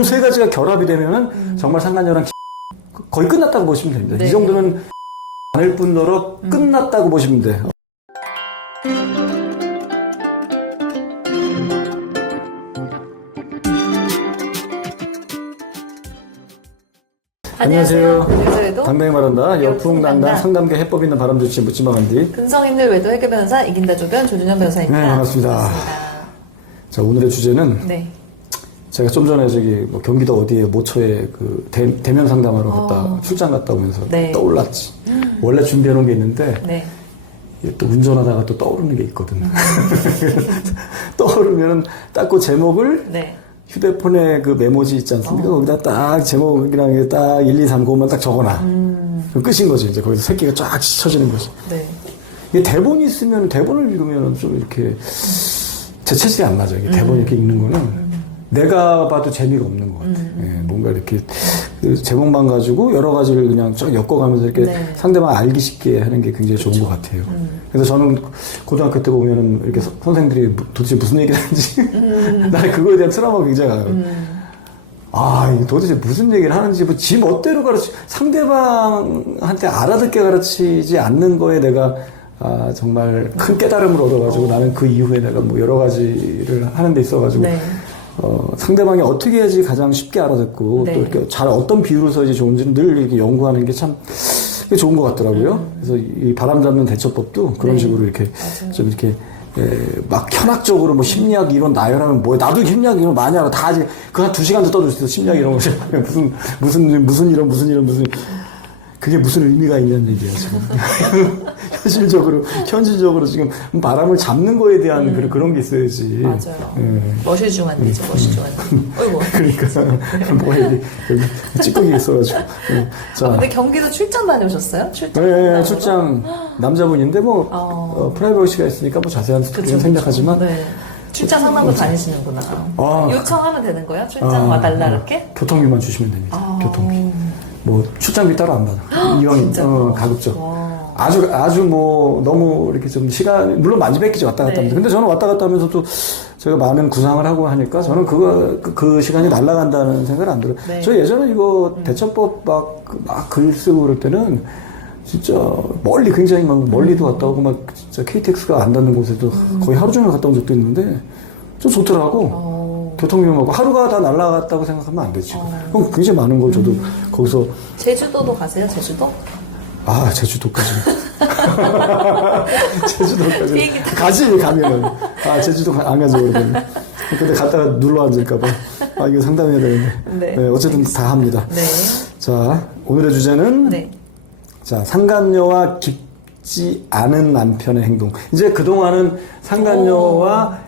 요 세 가지가 결합이 되면은 정말 상간녀랑 거의 끝났다고 보시면 됩니다. 네. 이 정도는 않을 뿐더러 끝났다고 보시면 돼요. 안녕하세요. 안녕하세요. 당당히 말한다. 여풍당당. 상담계 해법 있는 바람도 치 묻지마 간디. 근성 있는 외도 해결 변호사 이긴다 조변 조준현 변호사입니다. 네, 반갑습니다. 자, 오늘의 주제는 네. 제가 좀 전에 저기 뭐 경기도 어디에 모처에 그 대, 면 상담하러 갔다 출장 갔다 오면서 어. 네. 떠올랐지. 원래 준비해 놓은 게 있는데 네. 또 운전하다가 또 떠오르는 게 있거든. 떠오르면 딱 그 제목을 네. 휴대폰에 그 메모지 있지 않습니까? 거기다 딱 제목이랑 딱 1, 2, 3, 9만 딱 적어놔. 그럼 끝인 거지. 이제 거기서 새끼가 쫙 찢혀지는 거지. 네. 이게 대본이 있으면 대본을 읽으면 좀 이렇게 제 체질이 안 맞아. 이게 대본 이렇게 읽는 거는 내가 봐도 재미가 없는 것 같아. 예, 뭔가 이렇게 그 제목만 가지고 여러 가지를 그냥 쫙 엮어가면서 이렇게 네. 상대방 알기 쉽게 하는 게 굉장히 좋은 것 같아요. 그래서 저는 고등학교 때 보면은 이렇게 서- 선생들이 무- 도대체 무슨 얘기를 하는지 나는 그거에 대한 트라우마가 굉장히 강해요. 아, 이게 도대체 무슨 얘기를 하는지, 뭐, 지 멋대로 가르치, 상대방한테 알아듣게 가르치지 않는 거에 내가, 아, 정말 큰 깨달음을 얻어가지고 나는 그 이후에 내가 뭐 여러 가지를 하는 데 있어가지고, 네. 어, 상대방이 어떻게 해야지 가장 쉽게 알아듣고, 네. 또 이렇게 잘 어떤 비유를 써야지 좋은지를 늘 이렇게 연구하는 게 참, 좋은 것 같더라고요. 그래서 이 바람 잡는 대처법도 그런 음. 네. 식으로 이렇게 맞아요. 좀 이렇게 에, 막 현학적으로 뭐 심리학 이론 나열하면 뭐야 나도 심리학 이론 많이 알아 다 아직 그한 두 시간도 떠들 수 있어 심리학 이런 거 무슨 무슨 무슨 이론 무슨 이론 무슨 그게 무슨 의미가 있냐는 얘기야 지금 현실적으로 현실적으로 지금 바람을 잡는 거에 대한 그런 그런 게 있어야지 음. 맞아요. 예. 머시 중한데죠, 머시 중한. 어이구. 그러니까 뭐 여기 여기 찌꺼기 있어가지고 예. 자 아, 근데 경기도 출장 다녀오셨어요? 출장. 네, 다녀오러? 출장 남자분인데 뭐 어. 어, 프라이버시가 있으니까 뭐 자세한 그쵸, 건 생략하지만 네. 출장 상담도 다니시는구나. 아. 요청하면 되는 거예요? 출장 아, 와달라 어, 이렇게? 교통비만 주시면 됩니다. 아. 교통비. 뭐 출장비 따로 안 받아. 이왕? 어, 가급적. 와. 아주 아주 뭐 너무 이렇게 좀 시간 물론 뺏기죠 왔다 갔다 네. 하면서. 근데 저는 왔다 갔다 하면서도 제가 많은 구상을 하고 하니까 저는 그거 그, 그 시간이 날아간다는 생각을 안 들어요. 네. 저 예전에 이거 대처법 막 막 글 쓰고 그럴 때는 진짜 멀리 굉장히 막 멀리도 갔다 오고 막 진짜 KTX가 안 닿는 곳에도 거의 하루 종일 갔다 온 적도 있는데 좀 좋더라고. 어. 교통위험하고 하루가 다 날라갔다고 생각하면 안 되지. 어. 그럼 굉장히 많은 걸 저도 거기서 제주도도 가세요, 제주도? 아 제주도까지 제주도까지. 가지 가면은 아 제주도 가- 안 가죠 그러면 근데 갔다가 눌러 앉을까봐 아 이거 상담해야 되는데 네. 네, 어쨌든 다 합니다. 네. 자 오늘의 주제는 네. 자 상간녀와 깊지 않은 남편의 행동. 이제 그 동안은 상간녀와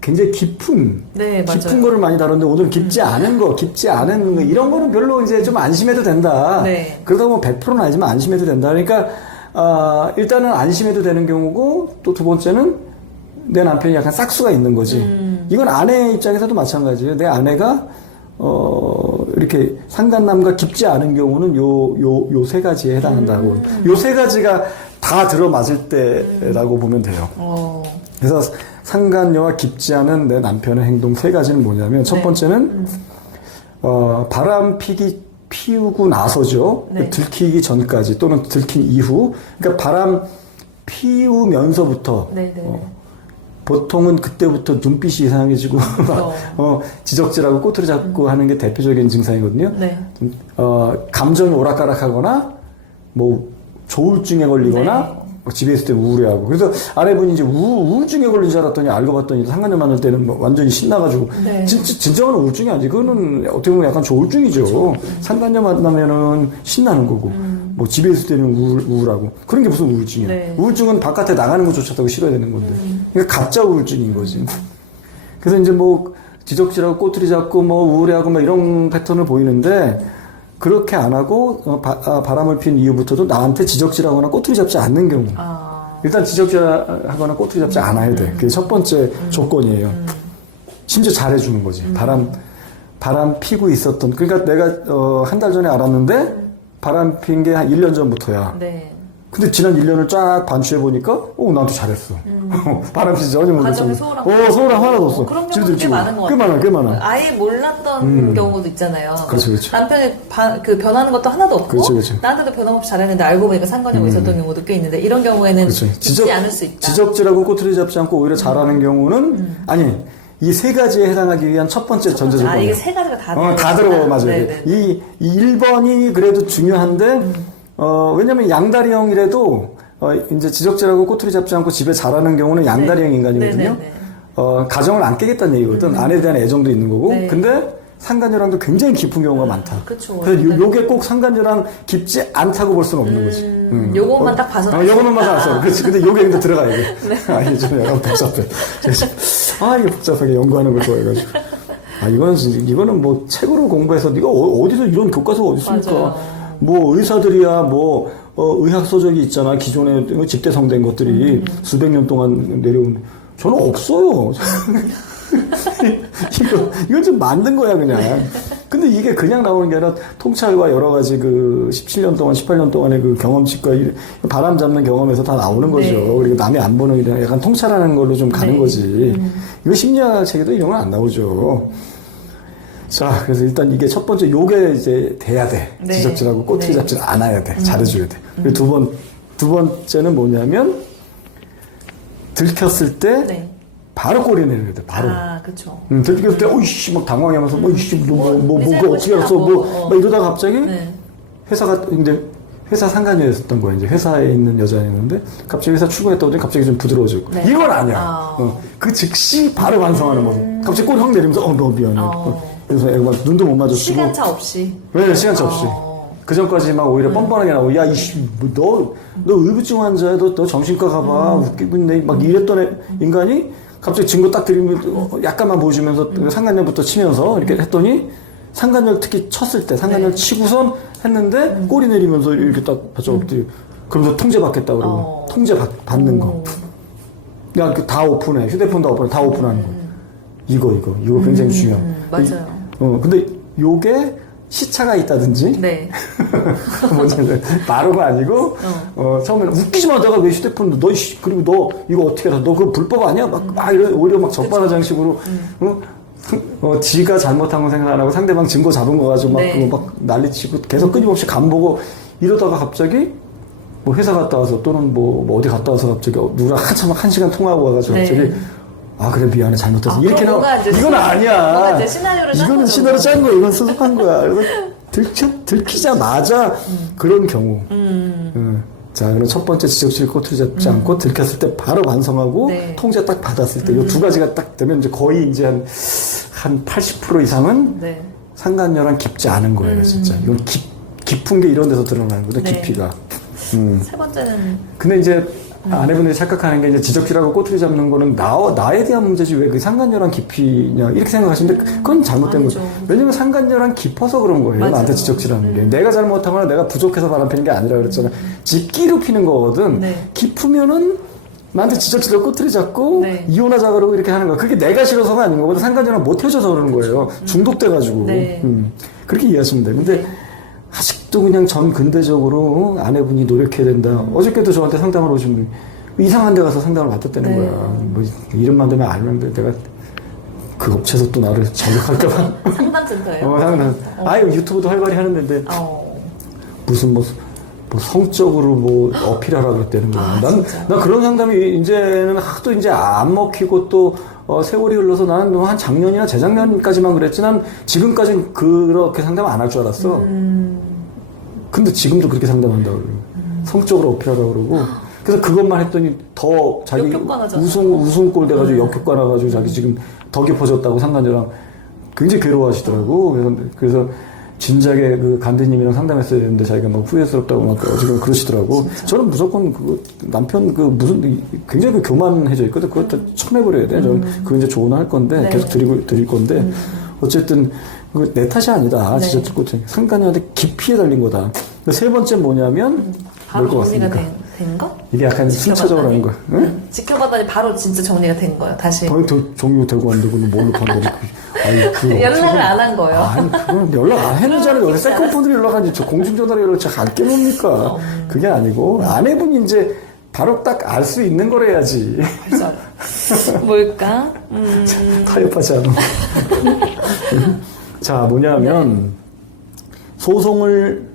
굉장히 깊은 네, 깊은 맞아요. 음. 거를 많이 다뤘는데 오늘 깊지 않은 거, 깊지 않은 거 이런 거는 별로 이제 좀 안심해도 된다. 네. 그러다 뭐 100%는 아니지만 안심해도 된다. 그러니까 아, 일단은 안심해도 되는 경우고 또 두 번째는 내 남편이 약간 싹수가 있는 거지. 음. 이건 아내 입장에서도 마찬가지예요. 내 아내가 어 이렇게 상간남과 깊지 않은 경우는 요 요 요 세 가지에 해당한다고. 음. 요세 가지가 다 들어맞을 때라고 보면 돼요. 어. 그래서 상간녀와 깊지 않은 내 남편의 행동 세 가지는 뭐냐면 첫 네. 번째는 어, 바람 피기 피우고 나서죠. 네. 들키기 전까지 또는 들킨 이후. 그러니까 바람 피우면서부터 네, 네. 어, 보통은 그때부터 눈빛이 이상해지고 막, 어, 지적질하고 꼬투리 잡고 하는 게 대표적인 증상이거든요. 네. 좀, 어, 감정이 오락가락하거나 뭐 조울증에 걸리거나 네. 뭐 집에 있을 때 우울해하고. 그래서 아내분이 이제 우, 우울증에 걸린 줄 알았더니 알고 봤더니 상간녀 만날 때는 뭐 완전히 신나가지고. 네. 진, 진정한 우울증이 아니지. 그거는 어떻게 보면 약간 조울증이죠. 상간녀 만나면은 신나는 거고. 뭐 집에 있을 때는 우울, 우울하고. 그런 게 무슨 우울증이야. 네. 우울증은 바깥에 나가는 것조차도 싫어야 되는 건데. 그러니까 가짜 우울증인 거지. 그래서 이제 뭐 지적질하고 꼬투리 잡고 뭐 우울해하고 막 이런 패턴을 보이는데 그렇게 안 하고 어, 바, 아, 바람을 핀 이후부터도 나한테 지적질하거나 꼬투리 잡지 않는 경우. 아. 일단 지적질하거나 꼬투리 잡지 않아야 돼. 그게 첫 번째 조건이에요. 심지어 잘해주는 거지. 바람 바람 피고 있었던 그러니까 내가 어, 한 달 전에 알았는데 바람 핀 게 한 1년 전부터야. 네. 근데 지난 1년을 쫙 반추해 보니까, 어, 나한테 잘했어. 바람씨 전혀 음. 과정에. 소홀한 어, 소홀한 하나도 없어. 어, 그런 경우도 꽤. 많은 것꽤 같아요. 많아, 꽤 많아. 아예 몰랐던 경우도 있잖아요. 그렇죠, 그렇죠. 남편이 바- 그 변하는 것도 하나도 없고 그렇죠, 그렇죠. 나한테도 변함없이 잘했는데 알고 보니까 상관이 고 있었던 경우도 꽤 있는데 이런 경우에는 그렇죠. 잊지 않을 수 있다. 음. 지적질하고 꼬투리 잡지 않고 오히려 잘하는 경우는, 아니, 이 세 가지에 해당하기 위한 첫 번째 전제 아 조건이에요. 이게 세 가지가 다 어, 다. 들어, 맞아요. 네네. 이, 이 1번이 그래도 중요한데, 어, 왜냐면 양다리형이라도, 어, 이제 지적질하고 꼬투리 잡지 않고 집에 잘하는 경우는 양다리형 네. 인간이거든요. 네네네. 어, 가정을 안 깨겠다는 얘기거든. 아내에 대한 애정도 있는 거고. 네. 근데 상간녀랑도 굉장히 깊은 경우가 많다. 그쵸. 그래서 요, 요게 꼭 상간녀랑 깊지 않다고 볼 수는 없는 거지. 음, 요것만 딱 봐서 어, 요것만 봐서. 그렇지. 근데 요게 근데 들어가야 돼. 네. 아니, 좀 약간 복잡해. 아, 이게 복잡하게 연구하는 걸 좋아해가지고. 아, 이거는, 이거는 뭐 책으로 공부해서 네가 어, 디서 이런 교과서가 어디 있습니까? 맞아요. 뭐 의사들이야 뭐 어, 의학 서적이 있잖아 기존에 집대성된 것들이 음. 수백 년 동안 내려온 저는 없어요. 이거 이건 좀 만든 거야 그냥. 근데 이게 그냥 나오는 게 아니라 통찰과 여러 가지 그 17년 동안 18년 동안의 그 경험치과 이 바람 잡는 경험에서 다 나오는 거죠. 네. 그리고 남이 안 보는 이런 약간 통찰하는 걸로 좀 가는 네. 거지. 이거 심리학 책에도 이런 건 안 나오죠. 자, 그래서 일단 이게 첫 번째 요게 이제 돼야 돼. 네. 지적질하고 꼬투리 네. 잡질 않아야 돼. 잘해줘야 돼. 그리고 두 번, 두 번째는 뭐냐면 들켰을 때 네. 바로 꼬리 내려야 돼. 바로. 아 그렇죠. 음, 들켰을 때, 어이씨, 막 당황하면서, 뭐, 이씨, 뭐, 뭐, 뭐, 네, 뭐, 네, 그 어떻게 알았어, 뭐, 뭐, 어. 막 이러다가 갑자기 네. 회사가, 이제, 회사 상간녀였었던 거야. 이제 회사에 있는 여자였는데, 갑자기 회사 출근했더니 갑자기 좀 부드러워지고. 네. 이건 아니야. 아. 어, 그 즉시 바로 반성하는 모습. 갑자기 꼬리 확 내리면서, 어, 너 미안해. 어. 어. 그래서 애가 막 눈도 못 마주치고. 시간차 없이. 왜 시간차 없이. 어. 그 전까지 막 오히려 뻔뻔하게 나오고, 야, 이씨, 뭐 너, 너 의부증 환자야. 너, 너 정신과 가봐. 웃기고 있네. 막 이랬던 애- 인간이 갑자기 증거 딱 드리면 어, 약간만 보여주면서 상간녀부터 치면서 이렇게 했더니 상간녀 특히 쳤을 때 상간녀 네. 치고선 했는데 꼬리 내리면서 이렇게 딱 바짝 엎드리고 그러면서 통제 받겠다 그러고 어. 통제 받, 받는 거. 오. 그냥 그다 오픈해. 휴대폰 다 오픈해. 다 오픈하는 거. 이거, 이거. 이거 굉장히 중요한. 음, 맞아요. 어, 근데 요게 시차가 있다든지, 네. 뭐냐면, 바로가 아니고, 어, 처음에는 웃기지 마, 내가 왜 휴대폰, 너, 씨, 그리고 너, 이거 어떻게 해서, 너 그거 불법 아니야? 막, 막, 이래, 오히려 막 적반하장 식으로, 어? 어, 지가 잘못한 거 생각 안 하고 상대방 증거 잡은 거 가지고 막, 네. 그거 막 난리치고 계속 끊임없이 간보고 이러다가 갑자기 뭐 회사 갔다 와서 또는 뭐, 뭐 어디 갔다 와서 갑자기 누구랑 한참 한 시간 통화하고 와가지고 네. 갑자기 아 그래 미안해 잘못했어 아, 이렇게 나와 이건 시- 아니야 이거는. 시나리오 짠 거야 이건 수습한 거야 그래서 들키, 들키자마자 그런 경우 음. 응. 자 그럼 첫 번째 지적질 꼬투리 잡지 않고 들켰을 때 바로 반성하고 네. 통제 딱 받았을 때 이 두 가지가 딱 되면 이제 거의 이제 한 한 80% 이상은 네. 상간녀랑 깊지 않은 거예요, 진짜. 이건 깊, 깊은 게 이런 데서 드러나는 거죠, 네. 깊이가. 음. 세 번째는 근데 이제 아내분들이 착각하는 게 이제 지적질하고 꼬투리 잡는 거는 나, 나에 대한 문제지 왜 그 상간녀랑 깊이냐, 이렇게 생각하시는데 그건 잘못된. 거죠. 왜냐면 상간녀랑 깊어서 그런 거예요, 맞아요. 나한테 지적질하는 게. 내가 잘못하거나 내가 부족해서 바람 피는 게 아니라 그랬잖아. 집기로 피는 거거든. 네. 깊으면은 나한테 지적질하고 꼬투리 잡고 네. 이혼하자 그러고 이렇게 하는 거야. 그게 내가 싫어서가 아닌 거거든. 상간녀랑 못 헤어져서 그러는 거예요. 중독돼가지고. 네. 음. 그렇게 이해하시면 돼요. 근데 아직도 그냥 전 근대적으로 어, 아내분이 노력해야 된다. 어저께도 저한테 상담을 오신 분이 이상한 데 가서 상담을 받았다는 네. 거야. 뭐 이름만 되면 알면 돼. 내가 그 업체에서 또 나를 저격할까봐. 상담센터예요. 어, 상담. 아유, 유튜브도 활발히 하는데 어. 무슨 뭐, 뭐 성적으로 뭐 어필하라 그랬다는 거야. 아, 난, 진짜? 난 그런 상담이 이제는 하도 이제 안 먹히고 또 어, 세월이 흘러서 나는 뭐한 작년이나 재작년까지만 그랬지 난 지금까지는 그렇게 상담 안 할 줄 알았어. 음. 근데 지금도 그렇게 상담한다고 그러고 성적으로 어필하라고 그러고 그래서 그것만 했더니 더 자기. 우승 우승골 돼가지고 역효과 나가지고 자기 지금 더 깊어졌다고 상관자랑 굉장히 괴로워하시더라고 그래서 그래서 진작에 그 간대님이랑 상담했어야 되는데 자기가 막 후회스럽다고 막 지금 그러시더라고 저는 무조건 그 남편 그 무슨 굉장히 그 교만해져 있거든 그것도 쳐내버려야 돼 저는 그거 이제 조언할 건데 네. 계속 드리고 드릴 건데 어쨌든 그내 탓이 아니다 네. 진짜 듣고 상관녀한테 깊이에 달린 거다 세 번째 뭐냐면 바로 정리가? 되, 된 거? 이게 약간 순차적으로 하는 거야. 응? 응. 지켜봤더니 바로 진짜 정리가 된 거예요. 다시 포인트 종류 들고 왔는데 그걸 뭘로 보내고 아니 그 연락을 안 한 거예요. 아니 그건 연락 안 했는지는 왜 세컨폰으로 연락하지 저 공중전화로 연락 잘안 깨놓습니까? 그게 아니고 아내분이 이제 바로 딱 알 수 있는 걸 해야지. 뭘까? 음, 타협하지 않아 자 뭐냐면 소송을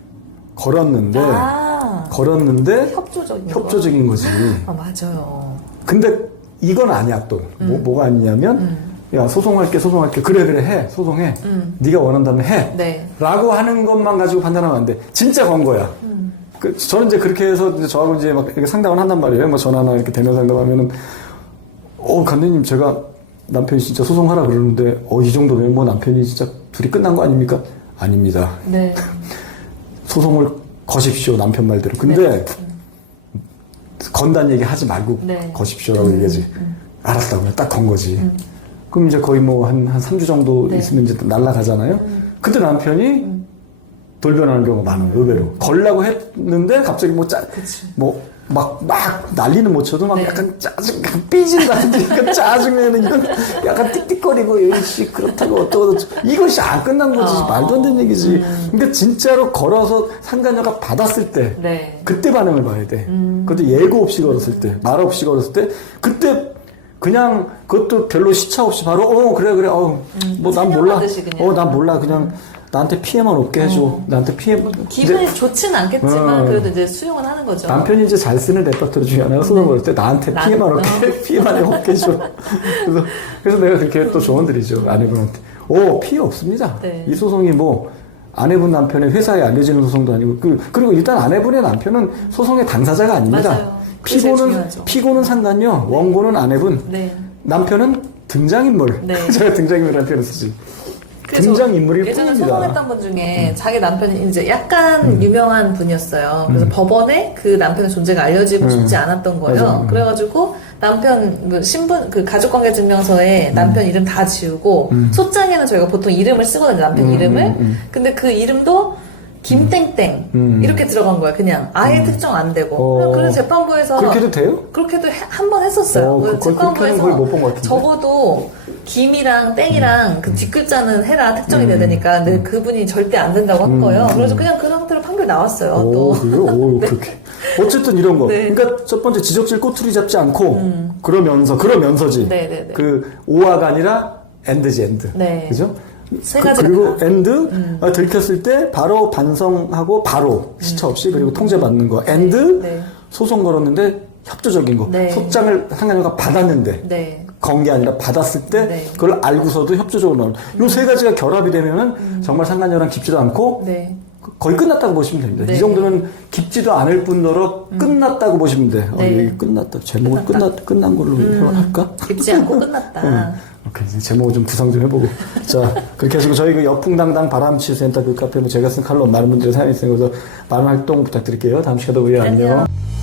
걸었는데 아. 걸었는데 협조적인 거. 협조적인 거지. 아 맞아요. 근데 이건 아니야 또. 뭐, 뭐가 아니냐면 야 소송할게 소송할게 그래 그래 해 소송해 음. 네가 원한다면 해 네. 라고 하는 것만 가지고 판단하면 안 돼. 진짜 건 거야. 그, 저는 이제 그렇게 해서 이제 저하고 이제 막 이렇게 상담을 한단 말이에요. 뭐 전화나 이렇게 대면 상담하면은, 어, 간대님 제가 남편이 진짜 소송하라 그러는데, 어, 이 정도면 뭐 남편이 진짜 둘이 끝난 거 아닙니까? 아닙니다. 네. 소송을 거십시오. 남편 말대로. 근데, 건단 얘기 하지 말고 네. 거십시오라고 얘기하지. 알았다고 그냥 딱건 거지. 그럼 이제 거의 뭐 한, 한 3주 정도 네. 있으면 이제 날라가잖아요. 그때 남편이 돌변하는 경우가 많아요, 의외로. 걸라고 했는데 갑자기 뭐 짜, 그치. 뭐, 막, 막 난리는 못 쳐도 막 네. 약간 짜증, 삐진다든지, 그 짜증내는 이건 약간 띡띡거리고, 이씨, 그렇다고 어쩌고, 이것이 안 끝난 거지. 어. 말도 안 되는 얘기지. 그러니까 진짜로 걸어서 상간녀가 받았을 때, 네. 그때 반응을 봐야 돼. 음. 그것도 예고 없이 걸었을 때, 말 없이 걸었을 때, 그때 그냥 그것도 별로 시차 없이 바로 어 그래 그래 어뭐 난 몰라. 어 난 몰라 그냥 나한테 피해만 없게 해줘 나한테 피해 기분이 이제 좋진 않겠지만 어. 그래도 이제 수용은 하는 거죠. 남편이 이제 잘 쓰는 레퍼토리 중에 하나가 소송 걸을 때 나한테 나- 피해만 어. 없게 피해만 없게 해줘 그래서 그래서 내가 그렇게 또 조언 드리죠 아내분한테 오 피해 없습니다 네. 이 소송이 뭐 아내분 남편의 회사에 알려지는 소송도 아니고 그 그리고 일단 아내분의 남편은 소송의 당사자가 아닙니다 맞아요. 피고는. 피고는 상관요 원고는 아내분 네. 남편은 등장인물. 네. 제가 등장인물이라는 표현을 쓰지. 등장인물일 예전에 뿐입니다. 음. 소송했던 분 중에 자기 남편이 이제 약간 유명한 분이었어요. 그래서 법원에 그 남편의 존재가 알려지고 음. 싶지 않았던 거예요. 맞아. 음. 그래가지고 남편 그 신분 그 가족관계 증명서에 남편 이름 다 지우고 음. 소장에는 저희가 보통 이름을 쓰거든요. 남편 음, 이름을. 음, 음. 근데 그 이름도 김땡땡 음. 이렇게 들어간 거예요. 그냥 아예 특정 안 되고. 어. 그래서 재판부에서 그렇게도 돼요? 그렇게도 한 번 했었어요. 어, 그 그- 그렇게는 거의 못본것 같은데. 적어도 김이랑 땡이랑 그 뒷글자는 해라 특정이 돼야 되니까 근데 그분이 절대 안 된다고 한 음, 거예요. 음. 그래서 그냥 그 상태로 판결 나왔어요. 오, 또 그래요? 오, 그렇게. 어쨌든 이런 거. 네. 그러니까 첫 번째 지적질 꼬투리 잡지 않고 그러면서 그러면서지. 음. 네네 네. 그 오화가 아니라 엔드지 엔드. 네. 그죠? 세 그, 가지가 그리고 다. 엔드 음. 어, 들켰을 때 바로 반성하고 바로 시차 없이 그리고 통제 받는 거. 엔드 네. 소송 걸었는데 협조적인 거. 네. 소장을 상관녀가 받았는데 네. 건게 아니라 받았을 때 네. 그걸 알고서도 협조적으로 나오는 요세 가지가 결합이 되면은 정말 상관녀랑 깊지도 않고 네. 거의 끝났다고 보시면 됩니다. 네. 음. 이 정도면 깊지도 않을 뿐더러 끝났다고 보시면 돼. 어, 네. 여기 끝났다. 제목을 끝났, 끝난 걸로 할까? 깊지 않고 끝났다. 오케이. 이제 제목을 좀 구상 좀 해보고. 자, 그렇게 해서 저희 그 여풍당당 바람치 센터 그 카페 뭐 제가 쓴 칼럼 많은 분들의 사연이 있으니까 그래서 많은 활동 부탁드릴게요. 다음 시간에 또 봬요. 안녕. 안녕.